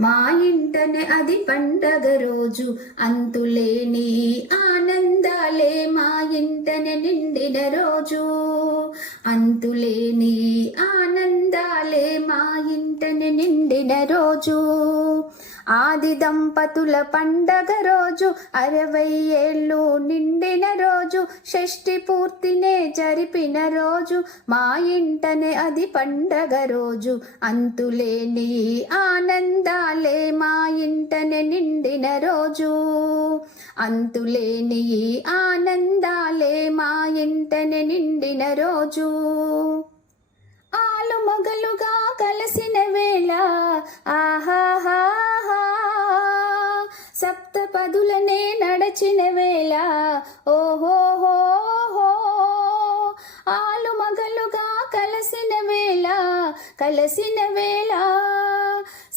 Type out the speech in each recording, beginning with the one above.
మా ఇంటనే అది పండగ రోజు, అంతులేని ఆనందాలే మా ఇంటనే నిండిన రోజు, అంతులేని ఆనందాలే మా ఇంటనే నిండిన రోజు. ఆది దంపతుల పండగ రోజు, 60 ఏళ్ళు నిండిన రోజు, షష్ఠి పూర్తినే జరిపిన రోజు, మా ఇంటనే అది పండగ రోజు, అంతులేని ఆనందాలే మా ఇంటనే నిండిన రోజు, అంతులేని ఆనందాలే మా ఇంటనే నిండిన రోజు. ఆలు మగలుగా కలిసిన వేళ ఆహాహా, సప్తపదులనే నడచిన వేళ ఓహోహోహో, ఆలు మగలుగా కలిసిన వేళ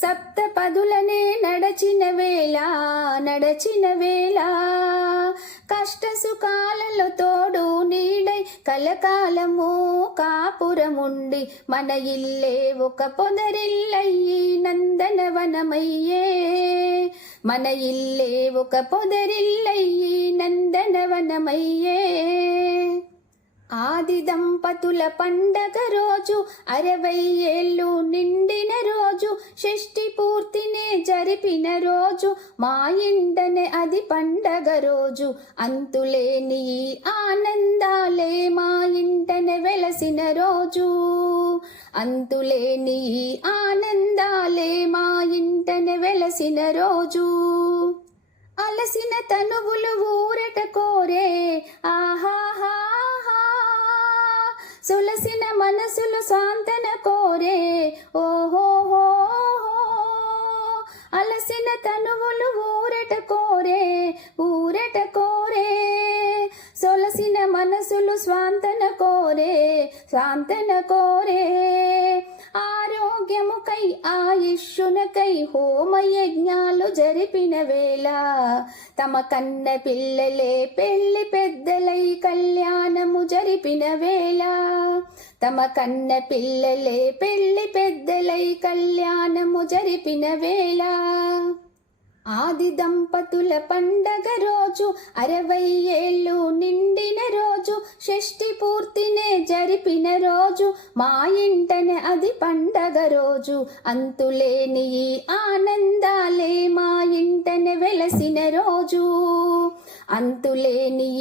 సప్తపదులనే నడచిన వేళ, కష్ట సుఖాలలో తోడు నీడై కలకాలము కాపురముండి, మన ఇల్లే ఒక పొదరిల్లయ్యి నందనవనమయ్యే, మన ఇల్లే ఒక పొదరిల్లయ్యి నందనవనమయ్యే. ఆది దంపతుల పండగ రోజు, 60 ఏళ్ళు నిండిన రోజు, షష్ఠి పూర్తినే జరిపిన రోజు, మా ఇంటనే అది పండగ రోజు, అంతులేని ఆనందాలే మా ఇంటనే వెలసిన రోజు, అంతులేని ఆనందాలే మా ఇంటనే వెలసిన రోజు. అలసిన తనువులు ఊరట కోరే ఆహాహా, సులసిన మనసులు సాంతన కోరే ఓహోహో, అలసిన తనువులు ఊరట కోరే సొలసిన మనసులు స్వాంతన కోరే, ఆరోగ్యముకై ఆయుష్యునకై హోమయజ్ఞాలు జరిపిన వేళ, తమ కన్న పిల్లలే పెళ్లి పెద్దలై కళ్యాణము జరిపిన వేళ, తమ కన్న పిల్లలే పెళ్లి పెద్దలై కళ్యాణము జరిపిన వేళ. ఆది దంపతుల పండగ రోజు, 60 ఏళ్ళు నిండిన రోజు, షష్ఠి పూర్తినే జరిపిన రోజు, మా ఇంటనే అది పండగ రోజు, అంతులేని ఆనందాలే మా ఇంటనే వెలసిన రోజు, అంతులేని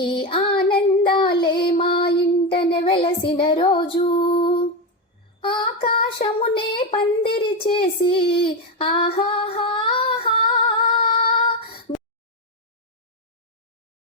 ఆనందాలే మా ఇంటనే వెలసిన రోజు. ఆకాశమునే పందిరి చేసి ఆహా